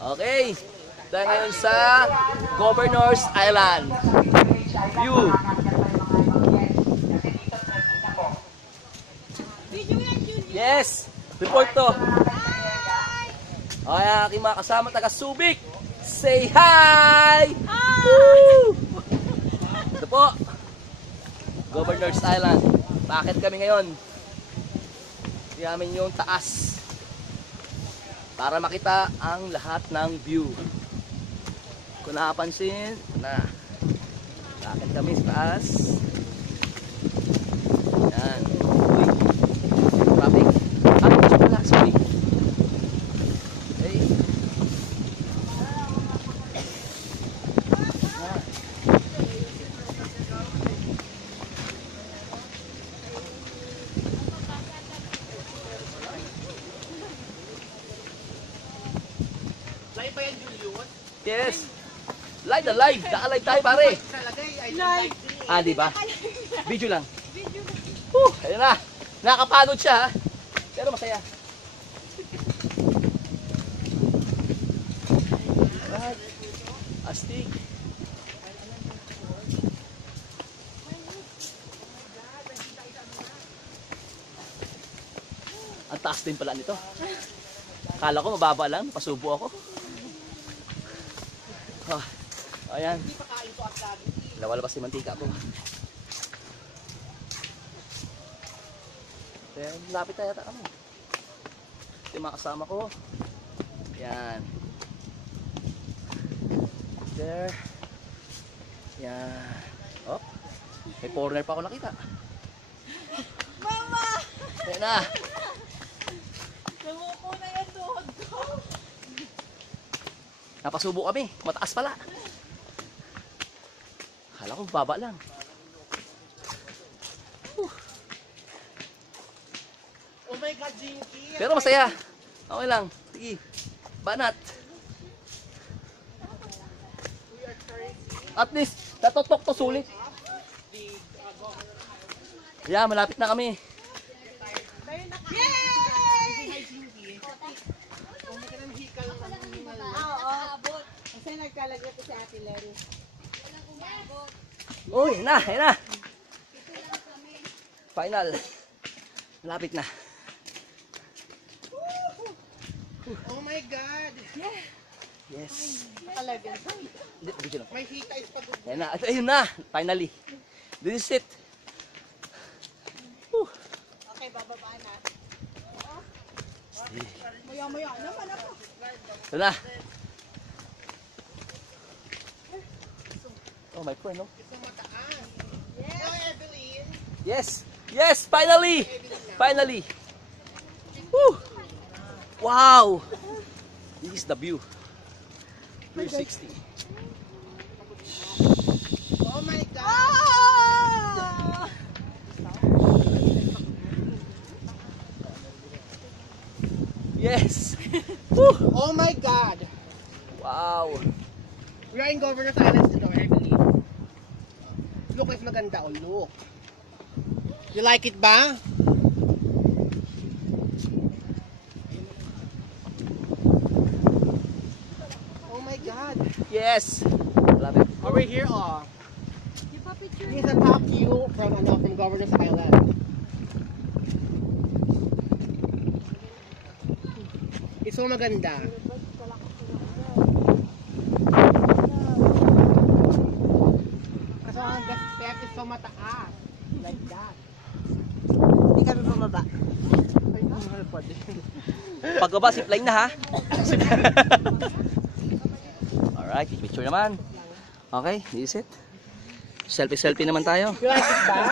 Okay. Tayo ngayon sa Governor's Island. View. Yes. Report to. Okay, aking mga kasama taga Subic. Say hi! Woo! Ito po. Governor's Island. Bakit kami ngayon? Yamin yung taas. Para makita ang lahat ng view. Kung nakapansin, bakit kami sa taas? Yan. Uy. Traffic. Wala. Sorry. Okay. Live ba yan, Julius? Yes. Live na live. Naka-live tayo, pare. Live! Di ba? Video lang. Ayun na. Nakakapagod siya, ha? Pero masaya. Alright. Astig. Ang taas din pala nito. Akala ko mababa lang. Pasubo ako. Ayan. Lawalabas si mantika po. Then, lapit na yata kami. Ito yung mga kasama ko. Ayan. There. Ayan. Oh. May foreigner pa ako nakita. Mama! Ayan na. Namuko na yan tuhod ko. Napasubo kami. Mataas pala. Akala ko baba lang. Oh my God, Jinky! Pero masaya. Okay lang. Sige. Banat. At least, natotok to sulit. Yeah, malapit na kami. Yay! Oo. Kasi nagkalagat si Ate Larry. Uy, na. Final. Malapit na. Oh my God! Yes. Nakalagat. Video lang. My hita is pagod. Ayun na. Finally. This is it. Okay, bababa na. Maya-maya naman ako. Ito na. Oh, my friend, no? Ito mataas. Hello, Evelyn! Yes! Yes! Finally! Finally! Woo! Wow! This is the view. 360. Oh my God! Ah! Yes! Woo! Oh my God! Wow! We are in Governor's Island today, Evelyn. Look, mas maganda. Oh, look. You like it ba? Oh my God! Yes! Love it. Over here, oh. Here's a top view from Governor's Island. It's so maganda. Kasi ang step is so mataas. Like that. Hindi kami bumaba. Ay, mahal pa din. Pagbaba, zipline na, ha? Alright, picture naman. Okay, this is it. Selfie naman tayo. You like it ba?